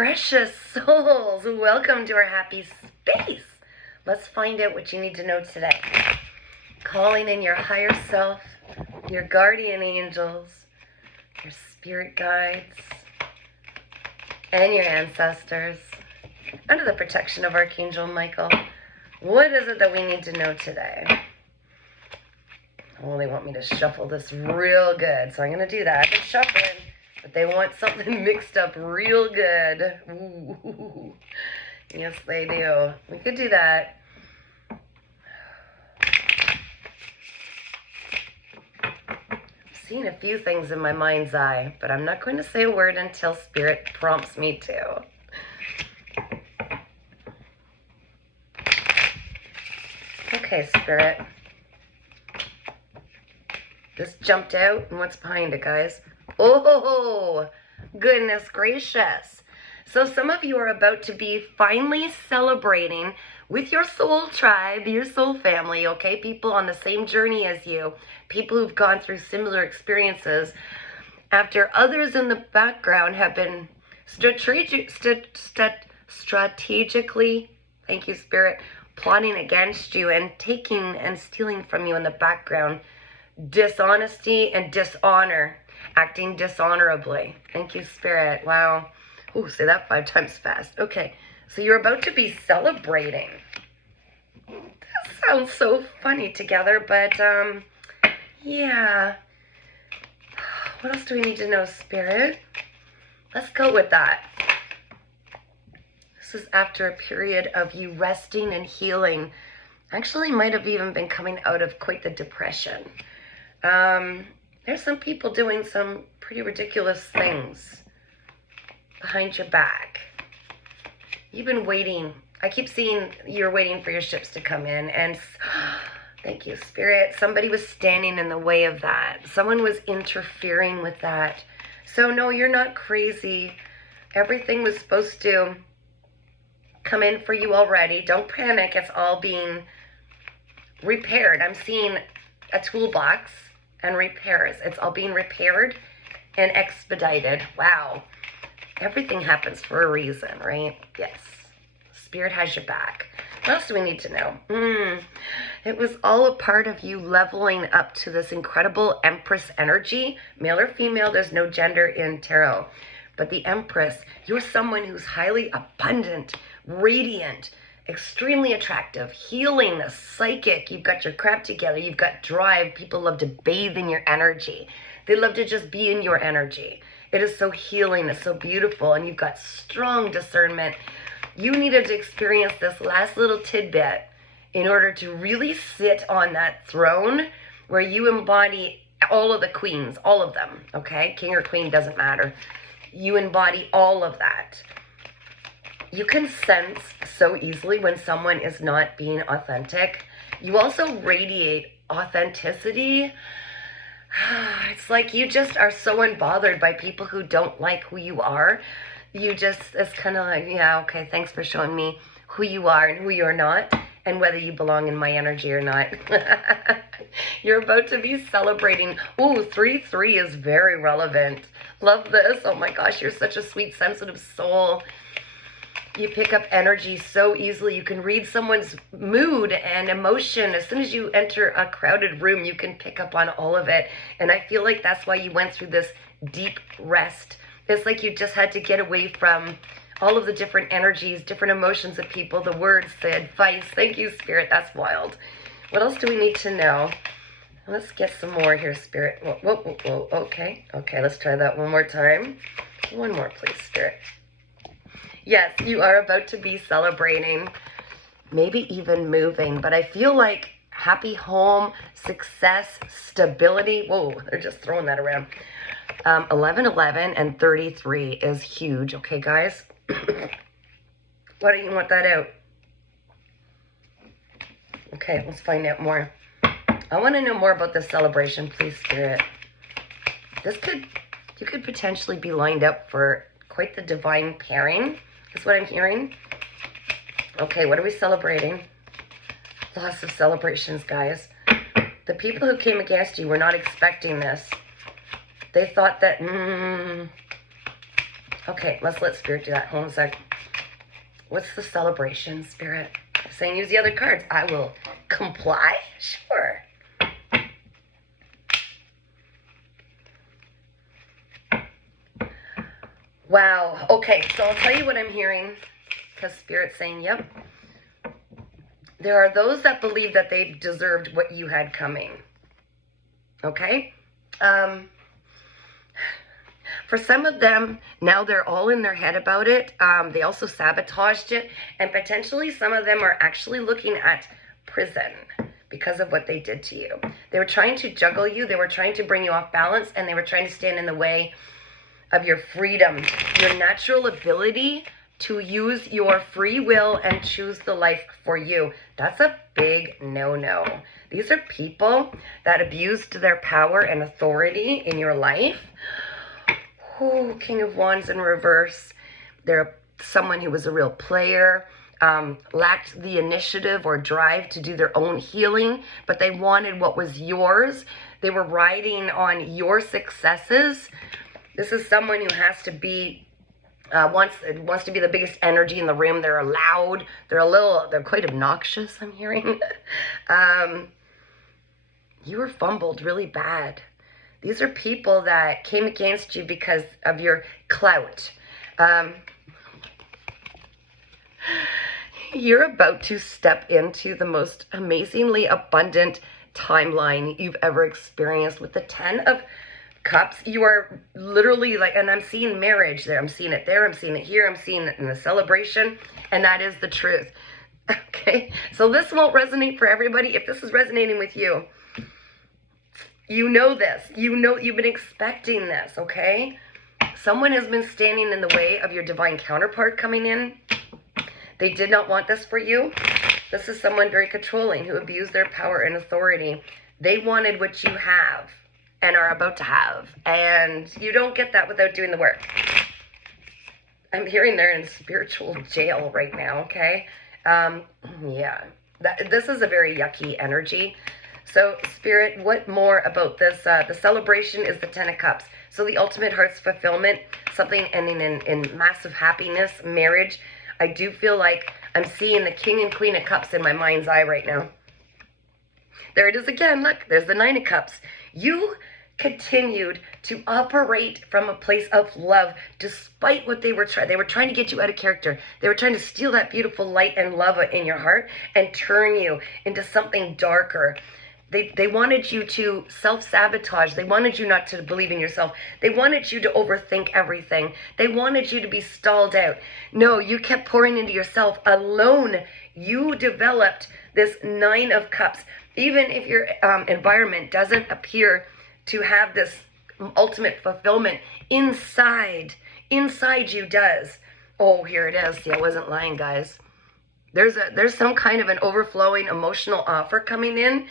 Precious souls, welcome to our happy space. Let's find out what you need to know today. Calling in your higher self, your guardian angels, your spirit guides, and your ancestors, under the protection of Archangel Michael. What is it that we need to know today? Oh, they want me to shuffle this real good, so I'm going to do that. I've been shuffling, but they want something mixed up real good. Ooh. Yes, they do. We could do that. I'm seeing a few things in my mind's eye, but I'm not going to say a word until Spirit prompts me to. Okay, Spirit. This jumped out, and what's behind it, guys? Oh, goodness gracious. So some of you are about to be finally celebrating with your soul tribe, your soul family, okay? People on the same journey as you, people who've gone through similar experiences, after others in the background have been strategically, thank you, Spirit, plotting against you and taking and stealing from you in the background. Dishonesty and dishonor, acting dishonorably. Thank you, Spirit. Wow. Ooh, say that 5 times fast. Okay, so you're about to be celebrating. That sounds so funny together, but yeah. What else do we need to know, Spirit? Let's go with that. This is after a period of you resting and healing. Actually, might have even been coming out of quite the depression. There's some people doing some pretty ridiculous things behind your back. You've been waiting. I keep seeing you're waiting for your ships to come in, and thank you, Spirit. Somebody was standing in the way of that. Someone was interfering with that. So no, you're not crazy. Everything was supposed to come in for you already. Don't panic. It's all being repaired. I'm seeing a toolbox and repairs. It's all being repaired and expedited. Wow. Everything happens for a reason, right? Yes. Spirit has your back. What else do we need to know? It was all a part of you leveling up to this incredible Empress energy. Male or female, there's no gender in tarot. But the Empress, you're someone who's highly abundant, radiant, extremely attractive, healing, psychic. You've got your crap together. You've got drive. People love to bathe in your energy. They love to just be in your energy. It is so healing. It's so beautiful. And you've got strong discernment. You needed to experience this last little tidbit in order to really sit on that throne where you embody all of the queens, all of them, okay? King or queen, doesn't matter. You embody all of that. You can sense so easily when someone is not being authentic. You also radiate authenticity. It's like you just are so unbothered by people who don't like who you are. You just, it's kind of like, yeah, okay, thanks for showing me who you are and who you're not, and whether you belong in my energy or not. You're about to be celebrating. Ooh, 3-3 is very relevant. Love this. Oh my gosh, you're such a sweet, sensitive soul. You pick up energy so easily. You can read someone's mood and emotion. As soon as you enter a crowded room, you can pick up on all of it. And I feel like that's why you went through this deep rest. It's like you just had to get away from all of the different energies, different emotions of people, the words, the advice. Thank you, Spirit. That's wild. What else do we need to know? Let's get some more here, Spirit. Whoa. Okay, let's try that one more time. One more, please, Spirit. Yes, you are about to be celebrating, maybe even moving, but I feel like happy home, success, stability. Whoa, they're just throwing that around. 11-11 and 33 is huge. Okay, guys? Why don't you want that out? Okay, let's find out more. I want to know more about this celebration, please, Spirit. You could potentially be lined up for quite the divine pairing. Is what I'm hearing. Okay, what are we celebrating? Lots of celebrations, guys. The people who came against you were not expecting this. They thought that, Okay, let's let Spirit do that. Hold on a sec. What's the celebration, Spirit? Saying use the other cards. I will comply. Sure. Wow. Okay, so I'll tell you what I'm hearing, because Spirit's saying, yep. There are those that believe that they deserved what you had coming. Okay? For some of them, now they're all in their head about it. They also sabotaged it. And potentially some of them are actually looking at prison because of what they did to you. They were trying to juggle you. They were trying to bring you off balance. And they were trying to stand in the way of your freedom, your natural ability to use your free will and choose the life for you. That's a big no-no. These are people that abused their power and authority in your life. Ooh, King of Wands in reverse. They're someone who was a real player, lacked the initiative or drive to do their own healing, but they wanted what was yours. They were riding on your successes. This is someone who has to be, wants to be the biggest energy in the room. They're loud. They're quite obnoxious, I'm hearing. You were fumbled really bad. These are people that came against you because of your clout. You're about to step into the most amazingly abundant timeline you've ever experienced. With the 10 of Cups, you are literally like, and I'm seeing marriage there, I'm seeing it there, I'm seeing it here, I'm seeing it in the celebration, and that is the truth. Okay, so this won't resonate for everybody. If this is resonating with you, you know this, you know you've been expecting this, okay? Someone has been standing in the way of your divine counterpart coming in. They did not want this for you. This is someone very controlling who abused their power and authority. They wanted what you have and are about to have, and you don't get that without doing the work. I'm hearing they're in spiritual jail right now, okay? Yeah, this is a very yucky energy. So, Spirit, what more about this? The celebration is the 10 of Cups. So the ultimate heart's fulfillment, something ending in massive happiness, marriage. I do feel like I'm seeing the King and Queen of Cups in my mind's eye right now. There it is again. Look, there's the 9 of Cups. You continued to operate from a place of love despite what they were trying. They were trying to get you out of character. They were trying to steal that beautiful light and love in your heart and turn you into something darker. They wanted you to self-sabotage. They wanted you not to believe in yourself. They wanted you to overthink everything. They wanted you to be stalled out. No, you kept pouring into yourself alone. You developed this 9 of Cups. Even if your environment doesn't appear to have this ultimate fulfillment, inside you does. Oh, here it is. See, I wasn't lying, guys. There's some kind of an overflowing emotional offer coming in.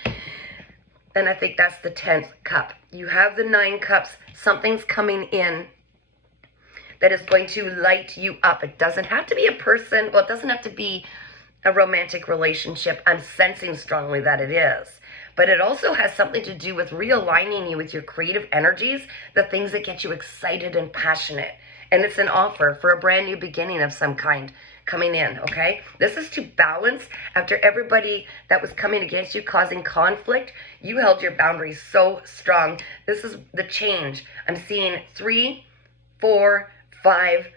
And I think that's the 10th cup. You have the 9 cups. Something's coming in that is going to light you up. It doesn't have to be a person. Well, it doesn't have to be a romantic relationship. I'm sensing strongly that it is. But it also has something to do with realigning you with your creative energies, the things that get you excited and passionate. And it's an offer for a brand new beginning of some kind coming in, okay? This is to balance after everybody that was coming against you, causing conflict. You held your boundaries so strong. This is the change. I'm seeing 3, 4, 5,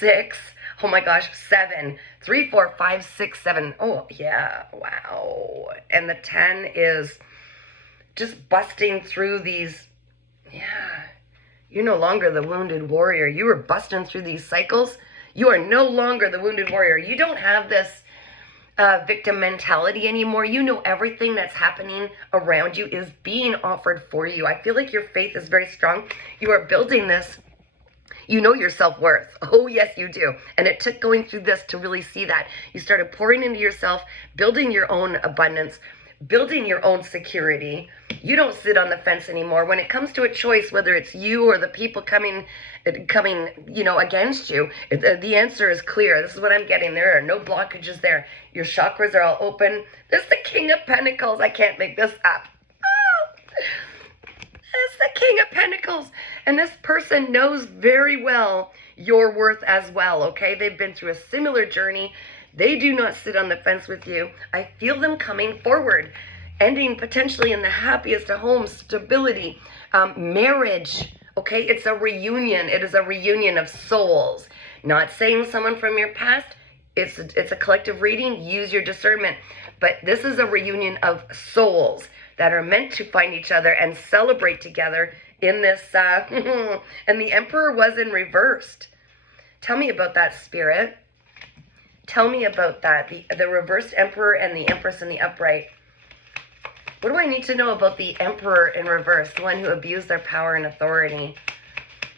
6. Oh my gosh, 7. 3, 4, 5, 6, 7. Oh, yeah, wow. And the 10 is just busting through these, yeah. You're no longer the wounded warrior. You were busting through these cycles. You are no longer the wounded warrior. You don't have this victim mentality anymore. You know everything that's happening around you is being offered for you. I feel like your faith is very strong. You are building this. You know your self-worth. Oh, yes, you do. And it took going through this to really see that. You started pouring into yourself, building your own abundance, building your own security. You don't sit on the fence anymore. When it comes to a choice, whether it's you or the people coming, against you, the answer is clear. This is what I'm getting. There are no blockages there. Your chakras are all open. There's the King of Pentacles. I can't make this up. Oh, it's the King of Pentacles. And this person knows very well your worth as well, okay? They've been through a similar journey. They do not sit on the fence with you. I feel them coming forward, ending potentially in the happiest of homes, stability, marriage, okay? It's a reunion. It is a reunion of souls. Not saying someone from your past. It's a collective reading. Use your discernment. But this is a reunion of souls that are meant to find each other and celebrate together in this, and the Emperor was in reversed. Tell me about that, Spirit. Tell me about that, the reversed Emperor and the Empress in the upright. What do I need to know about the Emperor in reverse, the one who abused their power and authority?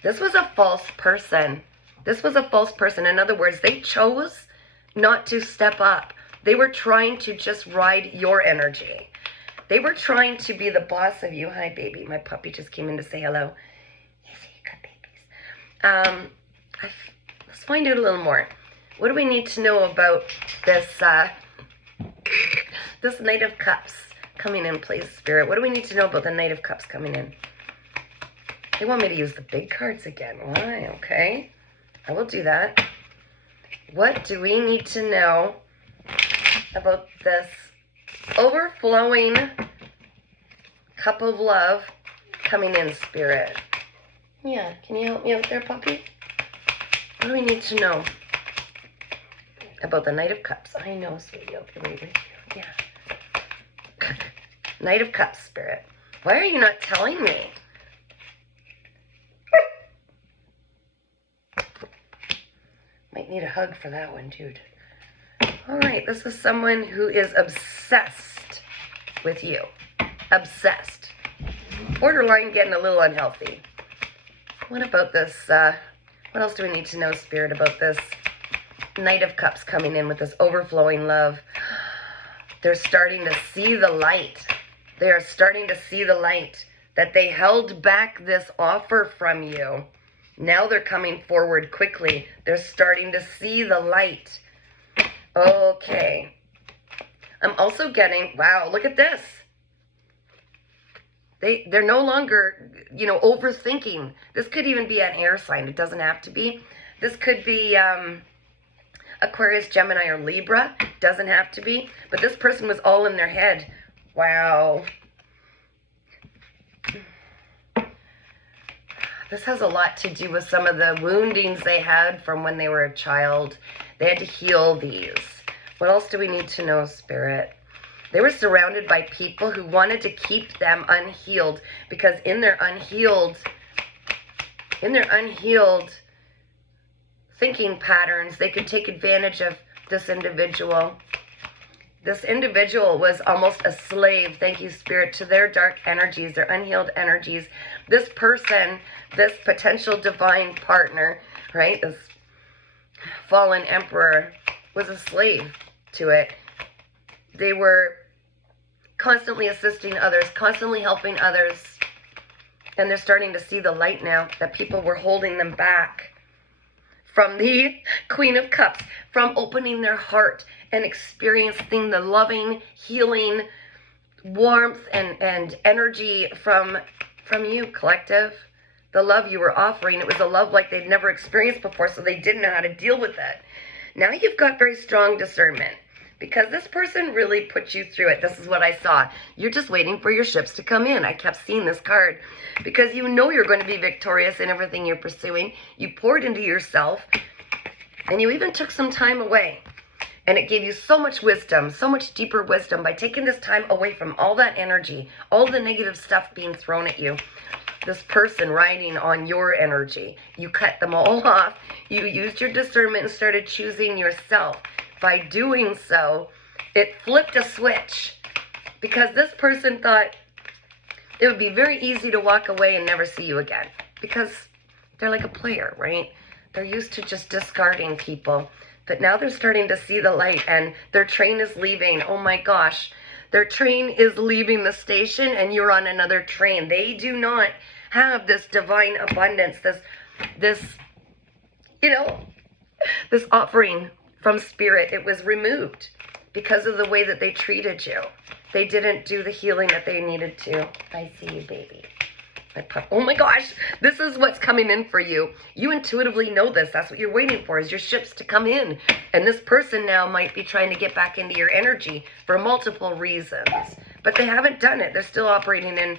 This was a false person. This was a false person. In other words, they chose not to step up. They were trying to just ride your energy. They were trying to be the boss of you. Hi, baby. My puppy just came in to say hello. Yes, you good babies. Let's find out a little more. What do we need to know about this this Knight of Cups coming in, please, Spirit? What do we need to know about the Knight of Cups coming in? They want me to use the big cards again. Why? Okay. I will do that. What do we need to know about this overflowing cup of love coming in, Spirit? Yeah, can you help me out there, puppy? What do we need to know about the Knight of Cups? I know, sweetie. Okay, wait. Yeah. Knight of Cups, Spirit. Why are you not telling me? Might need a hug for that one, dude. All right, this is someone who is obsessed with you. Obsessed. Borderline getting a little unhealthy. What about this? What else do we need to know, Spirit, about this Knight of Cups coming in with this overflowing love? They're starting to see the light. They are starting to see the light. That they held back this offer from you. Now they're coming forward quickly. They're starting to see the light. Okay. I'm also getting, wow, look at this. They're no longer, overthinking. This could even be an air sign. It doesn't have to be. This could be Aquarius, Gemini, or Libra. Doesn't have to be. But this person was all in their head. Wow. This has a lot to do with some of the woundings they had from when they were a child. They had to heal these. What else do we need to know, Spirit? They were surrounded by people who wanted to keep them unhealed because in their unhealed thinking patterns, they could take advantage of this individual. This individual was almost a slave, thank you, Spirit, to their dark energies, their unhealed energies. This person, this potential divine partner, right, this fallen emperor, was a slave to it. They were constantly assisting others, constantly helping others, and they're starting to see the light now, that people were holding them back from the Queen of Cups, from opening their heart and experiencing the loving, healing, warmth, and energy from you, collective. The love you were offering, it was a love like they'd never experienced before, so they didn't know how to deal with it. Now you've got very strong discernment, because this person really put you through it. This is what I saw. You're just waiting for your ships to come in. I kept seeing this card, because you know you're going to be victorious in everything you're pursuing. You poured into yourself, and you even took some time away. And it gave you so much wisdom, so much deeper wisdom by taking this time away from all that energy, all the negative stuff being thrown at you. This person riding on your energy. You cut them all off. You used your discernment and started choosing yourself. By doing so, it flipped a switch. Because this person thought it would be very easy to walk away and never see you again. Because they're like a player, right? They're used to just discarding people. But now they're starting to see the light, and their train is leaving. Oh my gosh. Their train is leaving the station, and you're on another train. They do not have this divine abundance, this offering from Spirit. It was removed because of the way that they treated you. They didn't do the healing that they needed to. I see you, baby. Oh my gosh, this is what's coming in for you. You intuitively know this. That's what you're waiting for, is your ships to come in. And this person now might be trying to get back into your energy for multiple reasons. But they haven't done it. They're still operating in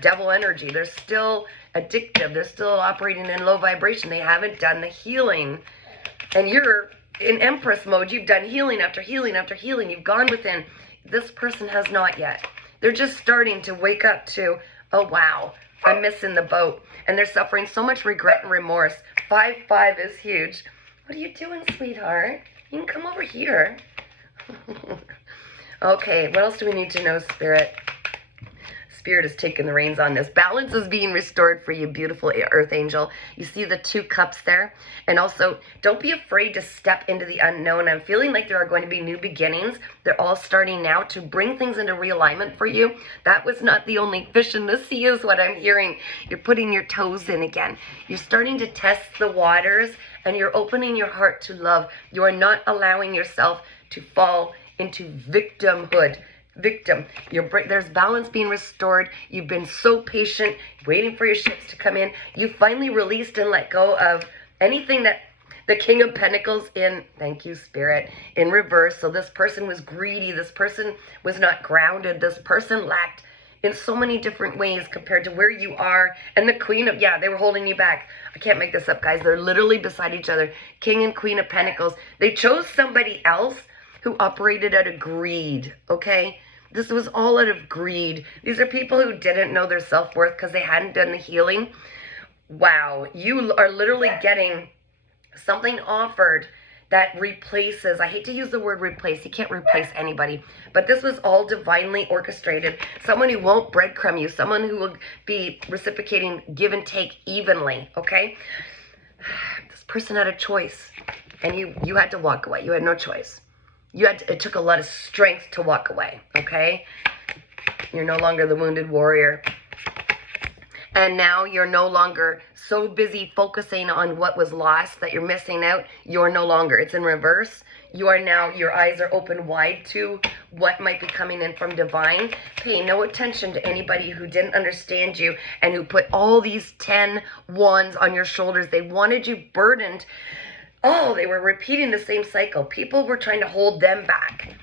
devil energy. They're still addictive. They're still operating in low vibration. They haven't done the healing. And you're in Empress mode. You've done healing after healing after healing. You've gone within. This person has not yet. They're just starting to wake up to, oh, wow, I'm missing the boat. And they're suffering so much regret and remorse. 5-5 is huge. What are you doing, sweetheart? You can come over here. Okay, what else do we need to know, Spirit? Spirit has taken the reins on this. Balance is being restored for you, beautiful Earth Angel. You see the 2 cups there? And also, don't be afraid to step into the unknown. I'm feeling like there are going to be new beginnings. They're all starting now to bring things into realignment for you. That was not the only fish in the sea, is what I'm hearing. You're putting your toes in again. You're starting to test the waters, and you're opening your heart to love. You are not allowing yourself to fall into victimhood. There's balance being restored. You've been so patient, waiting for your ships to come in. You finally released and let go of anything that the King of Pentacles in, thank you, Spirit, in reverse. So this person was greedy. This person was not grounded. This person lacked in so many different ways compared to where you are. And the Queen of, yeah, they were holding you back. I can't make this up, guys. They're literally beside each other. King and Queen of Pentacles. They chose somebody else who operated out of greed, okay? This was all out of greed. These are people who didn't know their self-worth because they hadn't done the healing. Wow, you are literally getting something offered that replaces, I hate to use the word replace, you can't replace anybody, but this was all divinely orchestrated. Someone who won't breadcrumb you, someone who will be reciprocating give and take evenly, okay? This person had a choice, and you had to walk away. You had no choice. It took a lot of strength to walk away, okay? You're no longer the wounded warrior. And now you're no longer so busy focusing on what was lost that you're missing out. You're no longer. It's in reverse. You are now, your eyes are open wide to what might be coming in from divine. Pay no attention to anybody who didn't understand you and who put all these 10 wands on your shoulders. They wanted you burdened. Oh, they were repeating the same cycle. People were trying to hold them back,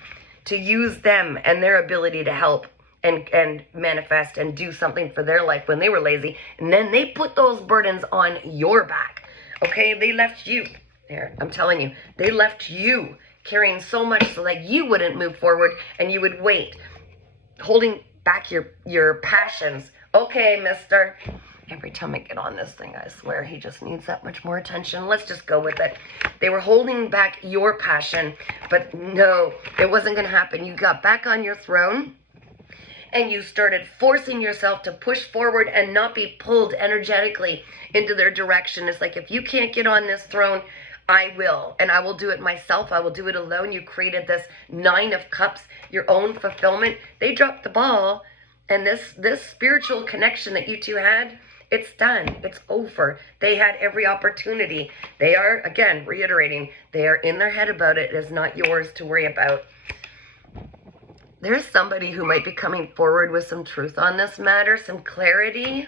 to use them and their ability to help and manifest and do something for their life when they were lazy. And then they put those burdens on your back. Okay, they left you there. I'm telling you, they left you carrying so much so that you wouldn't move forward and you would wait, holding back your passions. Okay, mister. Every time I get on this thing, I swear he just needs that much more attention. Let's just go with it. They were holding back your passion, but no, it wasn't going to happen. You got back on your throne, and you started forcing yourself to push forward and not be pulled energetically into their direction. It's like, if you can't get on this throne, I will, and I will do it myself. I will do it alone. You created this 9 of Cups, your own fulfillment. They dropped the ball, and this spiritual connection that you two had, it's done. It's over. They had every opportunity. They are, again, reiterating, they are in their head about it. It is not yours to worry about. There's somebody who might be coming forward with some truth on this matter, some clarity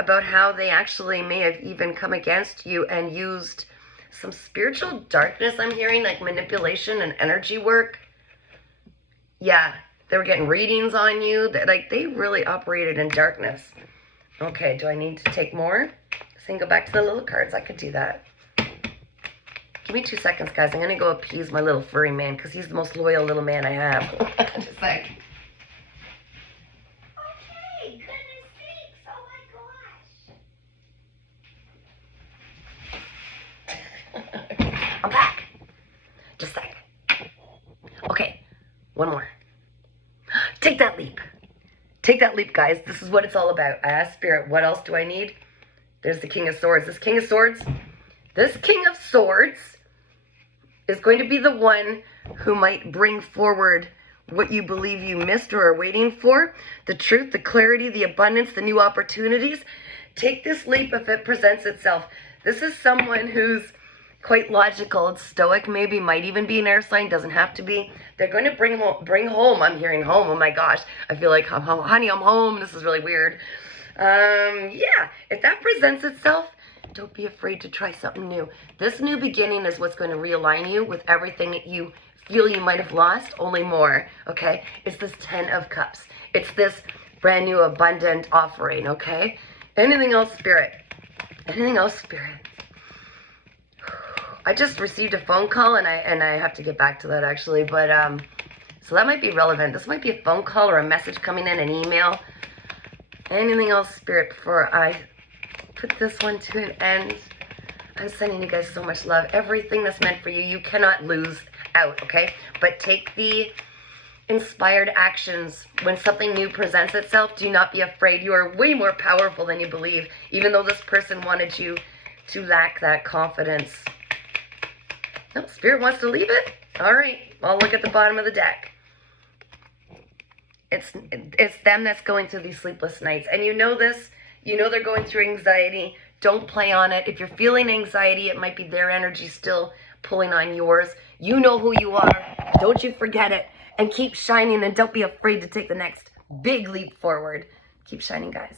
about how they actually may have even come against you and used some spiritual darkness, I'm hearing, like manipulation and energy work. Yeah, they were getting readings on you. They really operated in darkness. Okay, do I need to take more? So I can go back to the little cards. I could do that. Give me 2 seconds, guys. I'm going to go appease my little furry man because he's the most loyal little man I have. Just like... Okay, goodness sakes. Oh my gosh. I'm back. Just a second. Okay, one more. Take that leap. Take that leap, guys. This is what it's all about. I asked Spirit, what else do I need? There's the King of Swords. This King of Swords is going to be the one who might bring forward what you believe you missed or are waiting for. The truth, the clarity, the abundance, the new opportunities. Take this leap if it presents itself. This is someone who's quite logical. It's stoic, maybe, might even be an air sign, doesn't have to be. They're going to bring home, I'm hearing home, oh my gosh, I feel like, honey, I'm home, this is really weird. Yeah, if that presents itself, don't be afraid to try something new. This new beginning is what's going to realign you with everything that you feel you might have lost, only more, okay? It's this 10 of Cups. It's this brand new abundant offering, okay? Anything else, Spirit? Anything else, Spirit? I just received a phone call, and I have to get back to that, actually, but, so that might be relevant. This might be a phone call or a message coming in, an email. Anything else, Spirit, before I put this one to an end? I'm sending you guys so much love. Everything that's meant for you, you cannot lose out, okay? But take the inspired actions when something new presents itself. Do not be afraid. You are way more powerful than you believe, even though this person wanted you to lack that confidence. No, Spirit wants to leave it? All right, I'll look at the bottom of the deck. It's them that's going through these sleepless nights. And you know this. You know they're going through anxiety. Don't play on it. If you're feeling anxiety, it might be their energy still pulling on yours. You know who you are. Don't you forget it. And keep shining, and don't be afraid to take the next big leap forward. Keep shining, guys.